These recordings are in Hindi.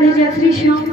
राधे जय श्री श्याम।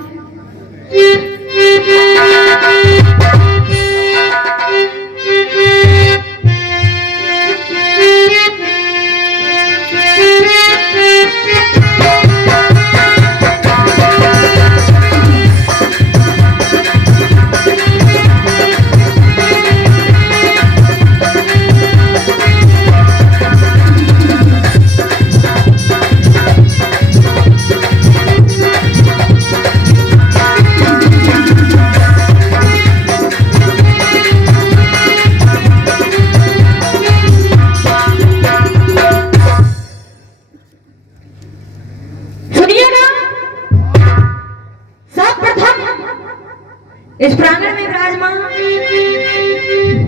इस प्रांगण में विराजमान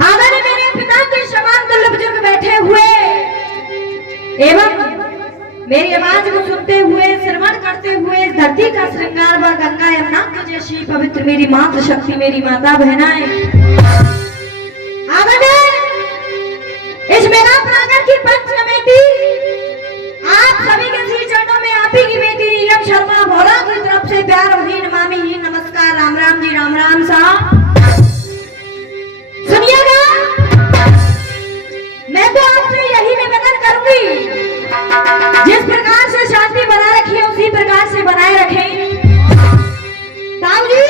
आदरणीय मेरे पिता के समान तुल्य बुजुर्ग बैठे हुए एवं मेरी आवाज को सुनते हुए श्रवण करते हुए धरती का श्रृंगार व गंगा यमुना की जैसी पवित्र मेरी मातृ शक्ति मेरी माता बहनाएं आदरणीय इस मेरा प्रांगण की पंच कमेटी आप सभी के श्री चरणों में आप ही की बेटी नीलम शर्मा भोला की तरफ से प्यार और मामी ही नमस्कार। राम राम जी, राम राम साहब। सुनिएगा, मैं तो आपसे यही निवेदन करूंगी, जिस प्रकार से शांति बना रखी है उसी प्रकार से बनाए रखें। ताऊ जी,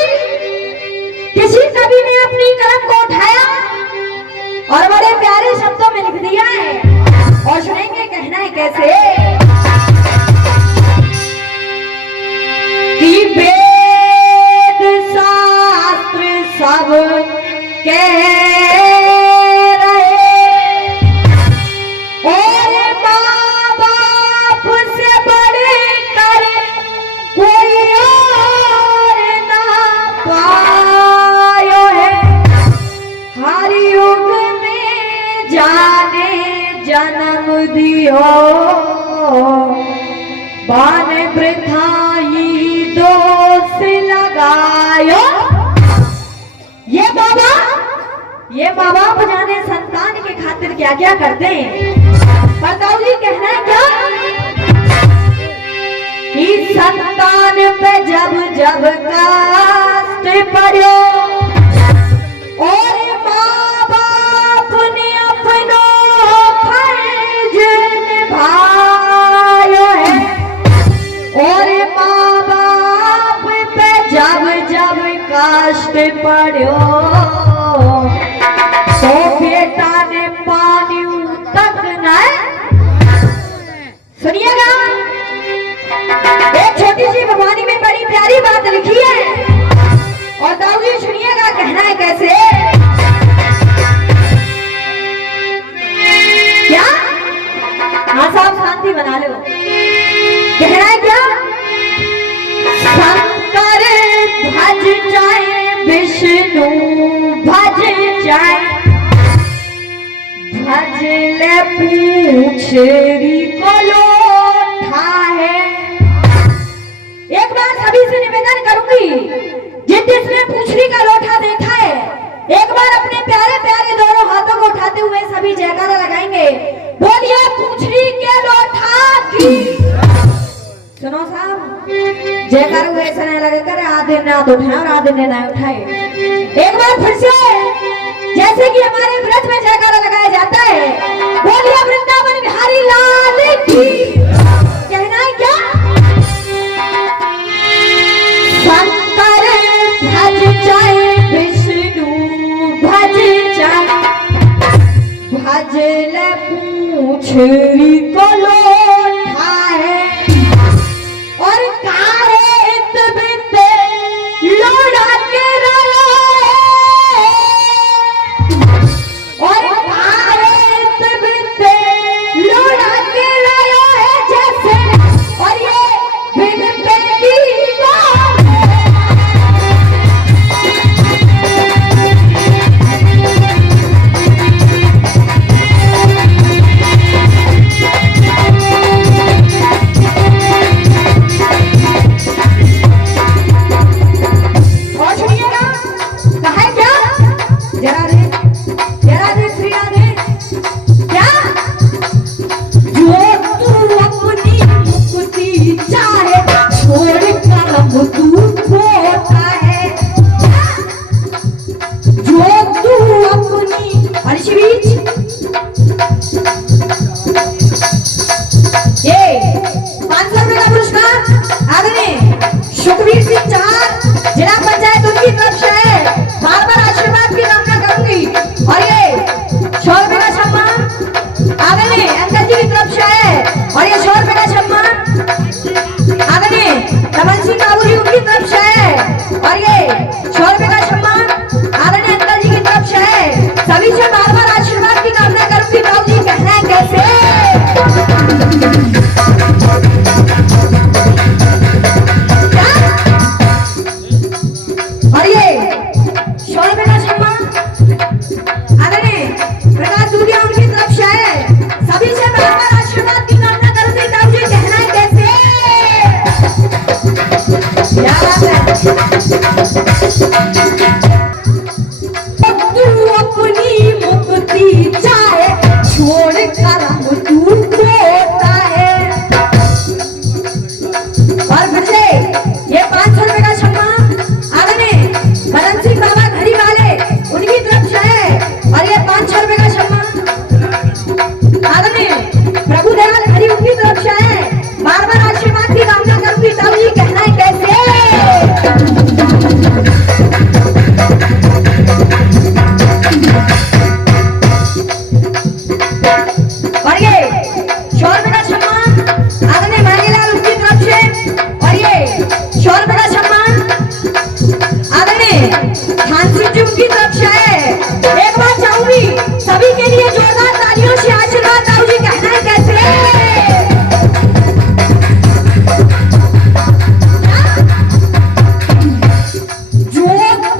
किसी कवि ने अपनी कलम को उठाया और बड़े प्यारे शब्दों में लिख दिया है और सुनेंगे, कहना है कैसे कि वेद शास्त्र सब कह रहे और माँ बाप से बड़े कर कोई और ना पायो है। हर युग में जाने जन्म दियो बान वृथाई दोष लगायो। ये माँ बाप जाने संतान के खातिर क्या क्या करते हैं। बताओ जी, कहना है क्या कि संतान पे जब जब कष्ट पड़ो और माँ बाप ने अपनो फर्ज निभायो है और माँ बाप पे जब जब कष्ट पड़ो तो बेटा ने पानी तक नहीं। सुनिएगा, एक छोटी सी भगवानी में बड़ी प्यारी बात लिखी है और दाऊ जी सुनिएगा, कहना है कैसे क्या। हाँ साहब, शांति बना लो। कहना है क्या, शंकर भज जाए विष्णु भज जाए भज ले पूछरी को लोटा है। एक बार सभी से निवेदन करूंगी, जिसने पूछरी का लोटा देखा है एक बार अपने प्यारे प्यारे दोनों हाथों को उठाते हुए सभी जयकारा लगाएंगे। बोलिए पूछरी के लोटा की। सुनो साहब, जयकारा हुए ऐसा नहीं लगा करे आधे ने हाथ उठाए और आधे ने ना उठाए। एक बार फिर से जैसे कि हमारे व्रत में जयकारा लगाया जाता है, बोलिए वृंदावन बिहारी लाल की। कहना है क्या, शंकर भज जाए विष्णु भज जाए भज ले पूछरी को लोटा है और कारेत बिते लोड़ा के रहे और कारेत बिते लोड़ा के रहे है जैसे और ये बिन बेटी करम तू होता है, जो तू अपनी और इसी बीच ये 500 रुपए का पुरस्कार आदरणीय सुखवीर सिंह चौहान जिला पंचायत उनकी तरफ से है। बार बार आशीर्वाद की कामना करूंगी। और ये 100 रुपए का सम्मान आदरणीय अंकल जी की तरफ से है। और ये 100 रुपए का सम्मान आदरणीय रमन सिंह बाबू जी उनकी तरफ से है। और ये 100 रुपए का सम्मान आदरणीय अंकल जी की तरफ से है। सभी से बार बार आशीर्वाद की कामना करूंगी। बाबू जी कहना है कैसे और ये 100 रुपए का सम्मान आदरणीय प्रकाश दूधिया उनकी तरफ से है। सभी से बार बार आशीर्वाद की कामना करूंगी। बाबू जी कहना है कैसे क्या बात है। तू अपनी मुक्ति चाहे छोड़ करम तू होता है। और फिर से ये 500 रुपए का सम्मान आदरणीय बलन सिंह बाबा घड़ी वाले उनकी तरफ से है। और ये 500 रुपए का सम्मान आदरणीय प्रभुदयाल घड़ी उनकी तरफ से है। बार बार आशीर्वाद की कामना करूंगी। तब ये कहना है कैसे और ये 100 रुपए का सम्मान आदरणीय मांगेलाल उनकी तरफ से। और ये 100 रुपए का सम्मान आदरणीय खान सिंह जी उनकी तरफ से है। एक बार चाहूंगी सभी के लिए जोरदार तालियों से आशीर्वाद। ताऊ जी कहना है कैसे जो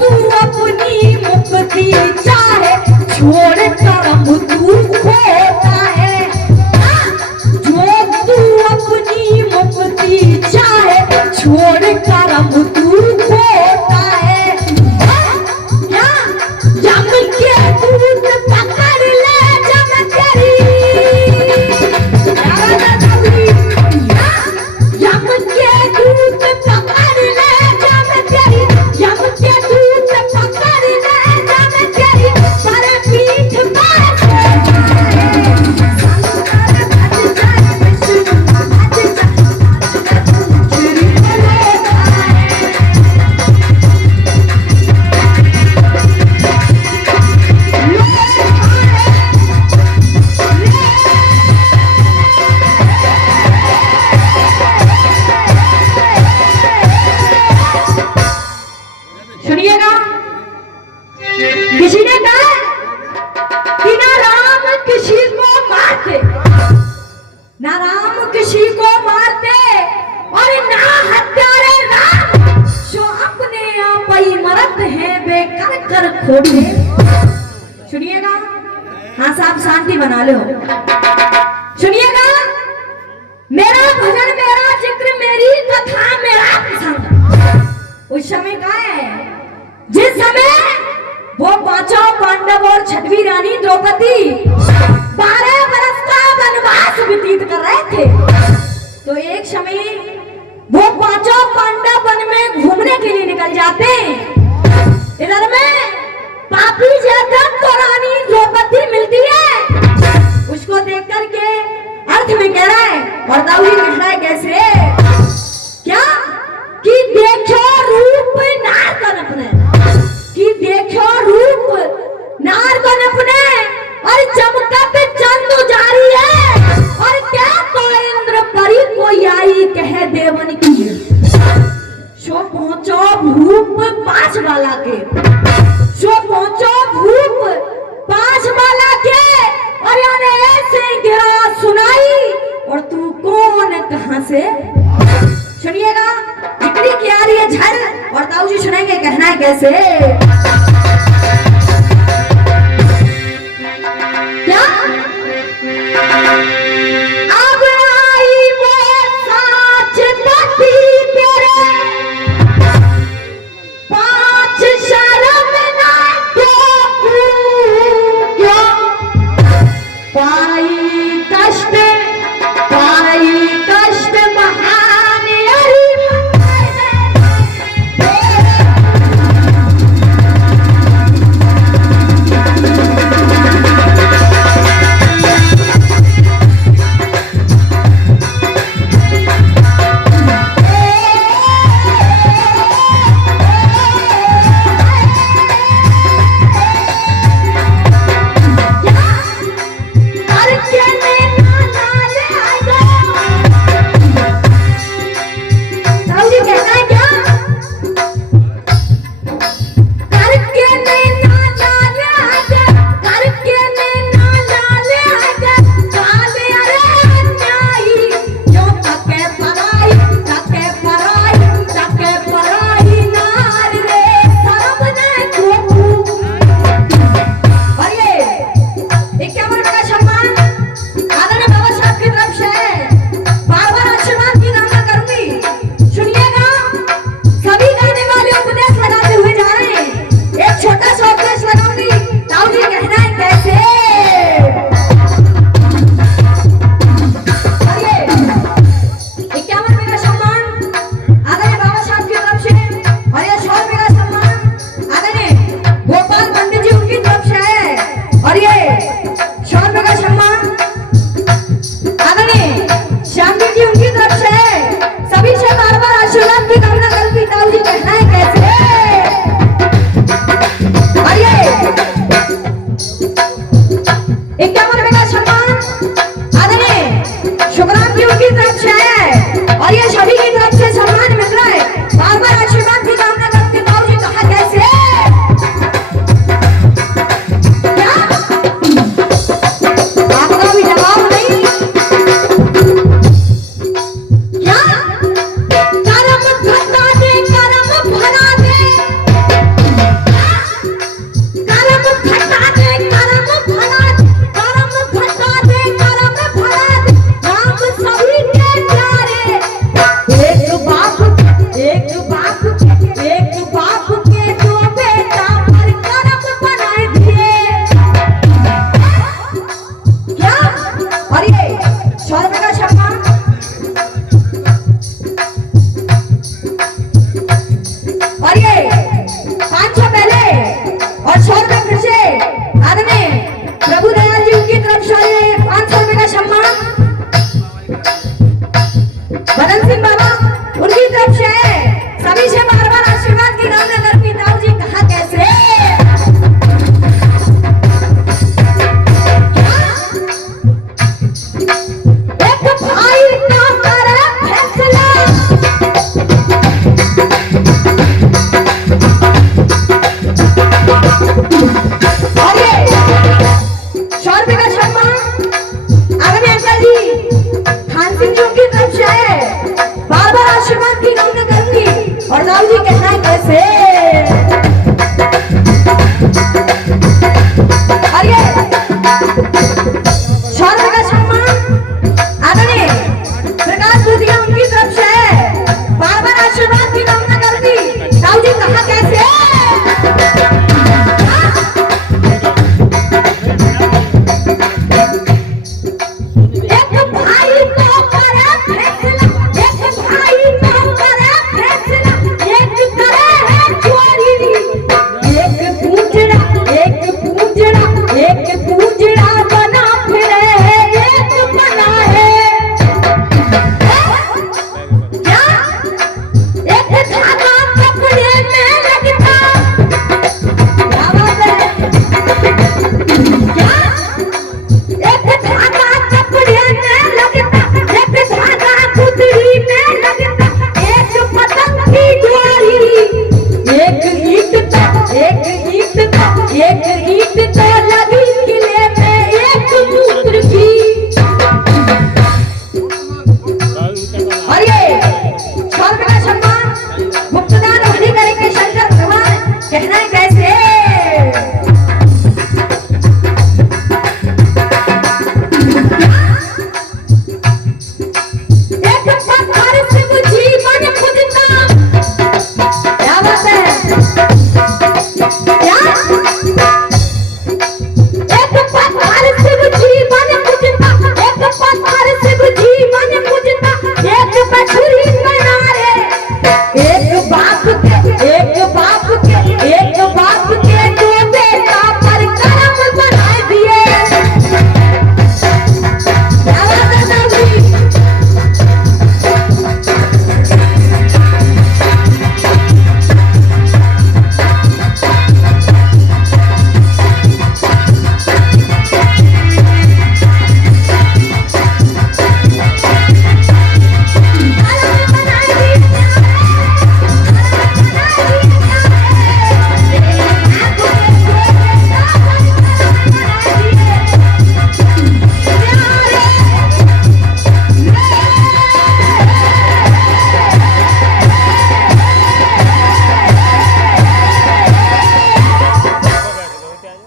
तू अपनी मुक्ति चाहे छोड़ करम तू होता है, जो तू अपनी मुक्ति चाहे छोड़ करम तू होता है। क्या जम के दूध पकड़ ले जम तेरी जम के दूध पकड़ ले जम तेरी जम के दूध पकड़ ले जम तेरी पर पीठ पर सुनिएगा। किसी ने कहा कि ना राम किसी को मारते, ना राम किसी को मारते और ना हत्यारे राम जो अपने आप ही मरत है बेकर कर खोड़े। सुनिएगा। हाँ साहब शांति बना लो। सुनिएगा। मेरा भजन मेरा जिक्र मेरी कथा मेरा प्रसंग उस समय का है जिस समय वो पांचों पांडव और छठवीं रानी द्रौपदी 12 वर्ष का वनवास व्यतीत कर रहे थे। तो एक समय वो पांचों पांडव वन में घूमने के लिए निकल जाते। इधर में पापी जगत तो रानी द्रौपदी मिलती है। उसको देख करके अर्थ में कह रहा है और दाऊदी कह रहा है कैसे क्या कि देखो रूप नार का अपने, कि देखो रूप नार को अपने और चमकत चंद जारी है। और क्या तो इंद्र परी कोई आई कह देवन की सो पहुंचो भूप पांच वाला के, सो पहुंचो भूप पांच वाला के। और याने ऐसे गिरा सुनाई और तू कौन कहां से। सुनिएगा। जिक्री की आ रही है झर और ताऊ जी सुनाएंगे कहना है कैसे क्या अब आई वो साच पति तेरे पांच शर्म ना तो क्यों पाई कष्ट महान बाप के दो बेटा पर कर्म बना दिए। क्या बात है साहब जी?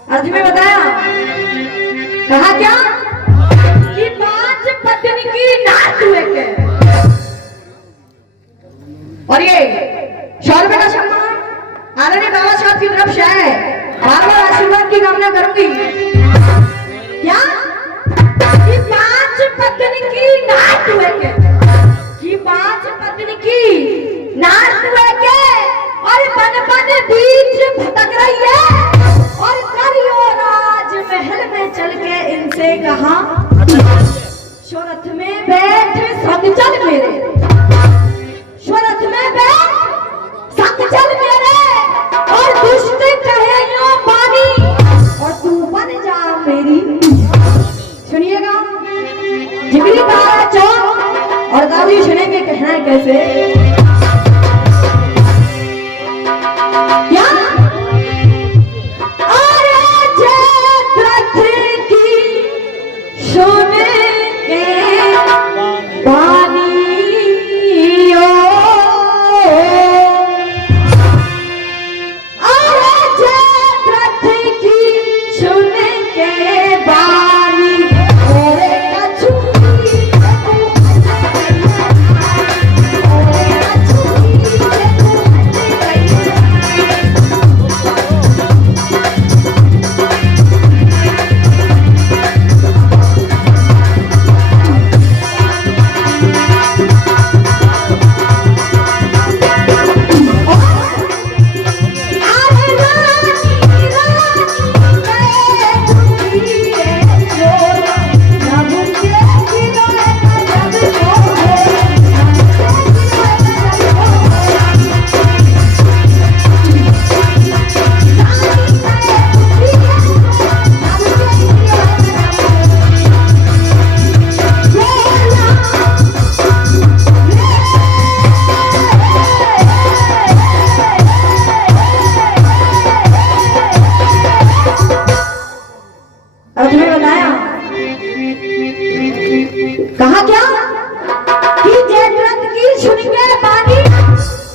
अर्थ में बताया, कहा क्या कि 5 पत्नी की नात हुए के। और ये 100 रुपए का सम्मान आदरणीय बाबा साहब की तरफ से है। बार बार आशीर्वाद की कामना करूंगी। क्या कि 5 पत्नी की नात हुए के, कि 5 पत्नी की नात हुए के, और बन बन बीच भटक रही है। और करियो राज महल में चल के इनसे कहा, शोरथ में बैठ संग चल मेरे, शोरथ में बैठ संग चल मेरे, और दुष्ट कहे यो पानी, और तू बन जा मेरी। सुनिएगा, जिगरी का चौक और गावी सुनेंगे, कहना है कैसे। क्या कहा क्या कि जयद्रथ की सुन के बानी,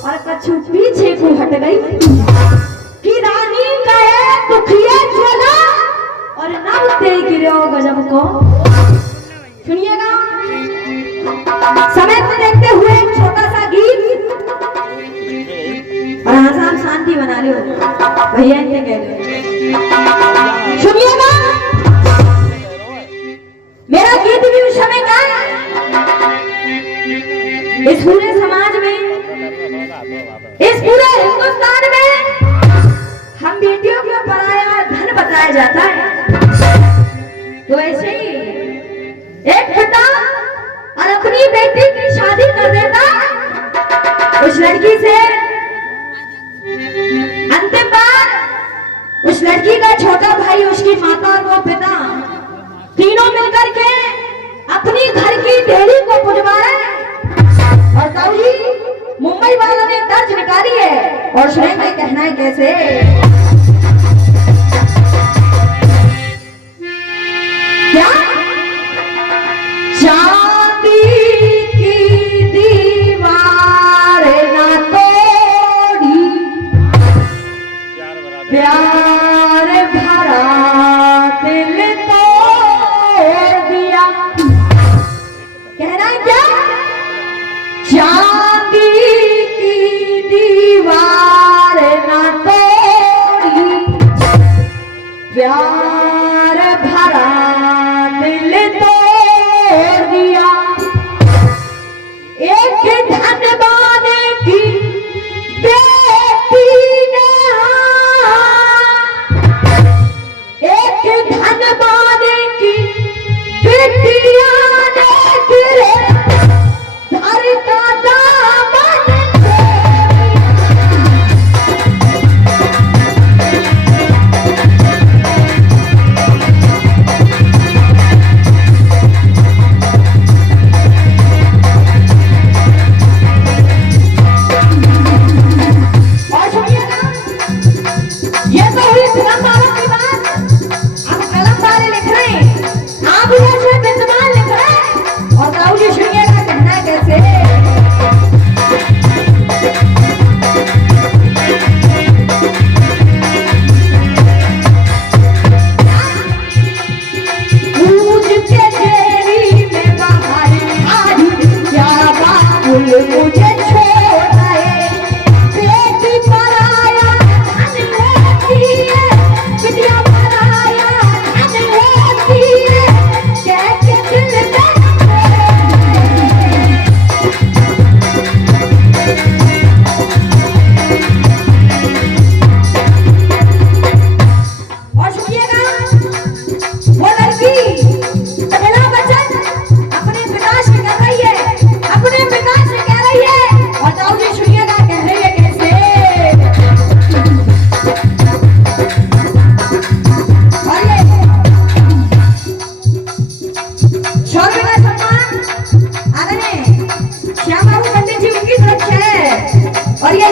और कछु पीछे को हट गई, कि रानी कहे दुखिए ज्वला, और नव ते गिरो गजब को। सुनिएगा, समय को देखते हुए एक छोटा सा गीत, और आसाम शांति बना लो भैया, इनसे कह दो। सुनिएगा, मेरा गीत भी उस समय का इस पूरे समाज में, इस पूरे हिंदुस्तान में हम बेटियों को पराया धन बताया जाता है। तो ऐसे ही एक पिता और अपनी बेटी की शादी कर देता, उस लड़की से अंतिम बार उस लड़की का छोटा भाई, उसकी माता और वो पिता तीनों मिलकर के अपनी घर की डेयरी को पुजवाए, और तभी मुंबई वालों ने तर्ज निकाली है, और सुनेंगे कहना है कैसे। क्या चांदी की दीवार ना तोड़ी, प्यार भरा दिल तोड़ दिया। कहना है क्या, चांदी की दीवार ना तोड़ी,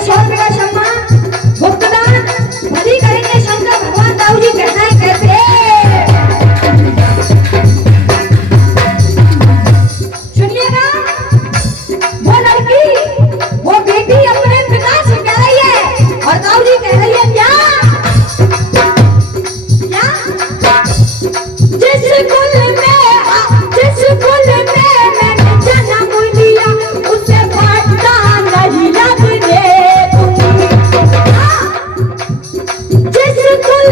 ₹100 का क्षमा भुगतान भली करेंगे शंकर भगवान। दाऊ जी कहना है कैसे? सुनिएगा, वो लड़की, वो बेटी अपने पिता से कह रही है और दाऊ जी कह रही है क्या? जिस कुल में मैंने जन्म लिया उसे बांटना नहीं लगने दूंगी। जिस कुल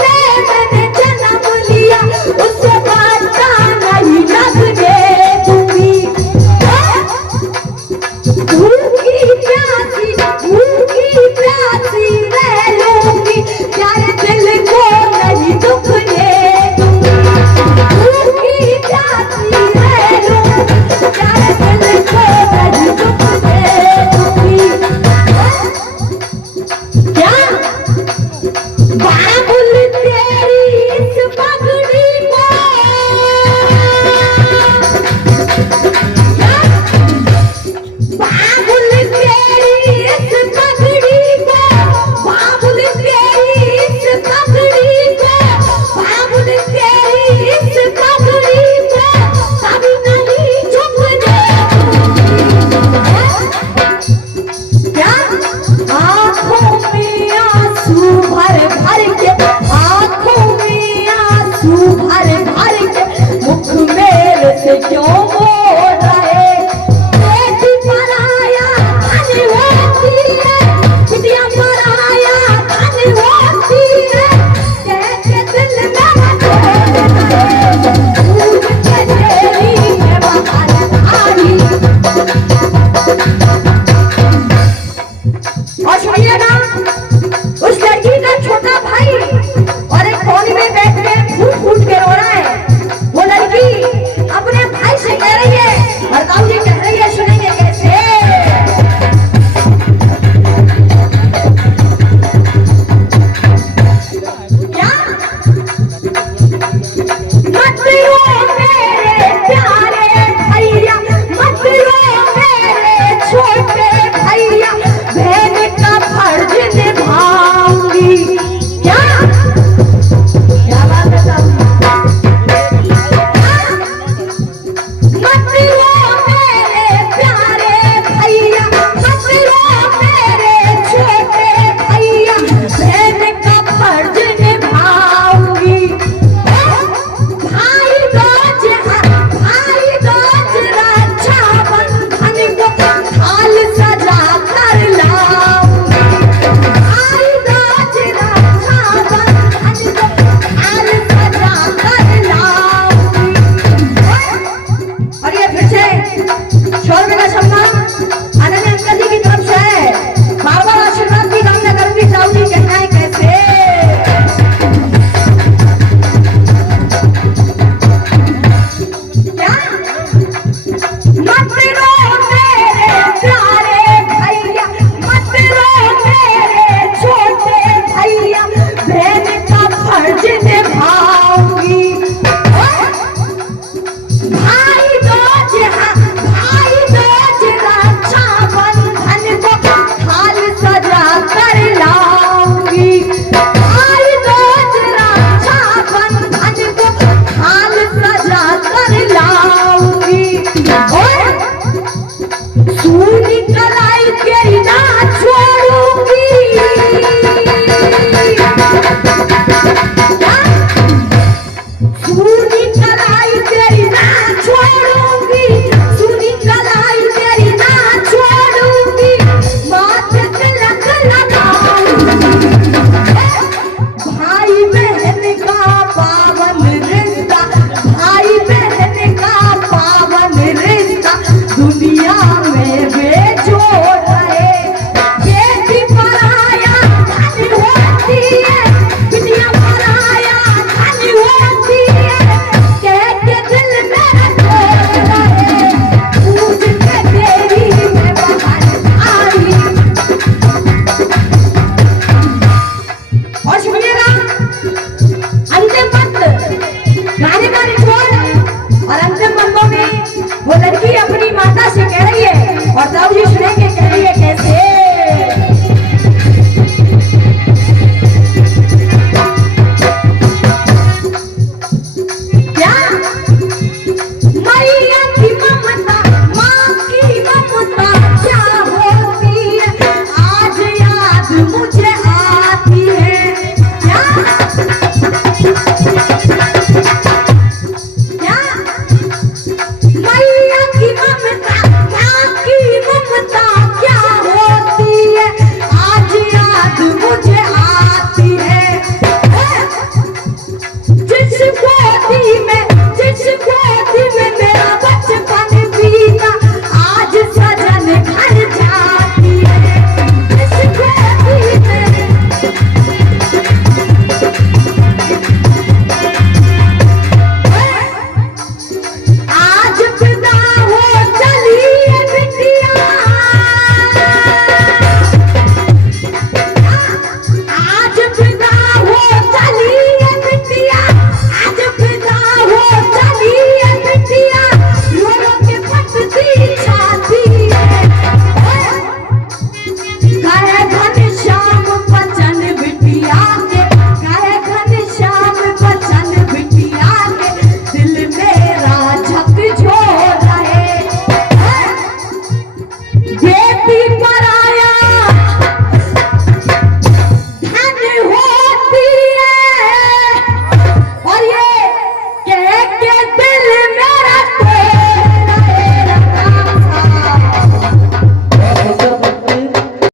में मैंने जन्म लिया उसे बांटना नहीं लगने दूंगी। भूखी प्यासी रह लूंगी, प्यारे दिल को नहीं दुखने दूंगी। भूखी प्यासी रह लूंगी, प्यारे दिल को नहीं दुखने दूंगी। क्या बाबुल तेरी इस पगड़ी को, बाबुल तेरी इस पगड़ी को, बाबुल तेरी इस पगड़ी को, बाबुल तेरी इस पगड़ी को कभी नहीं झुकने दूंगी। क्या आंखों में आंसू भर भर के, आंखों में आंसू भर भर के मुख मेरे से क्यों बोल रहे? बेटी पराया धन होती है,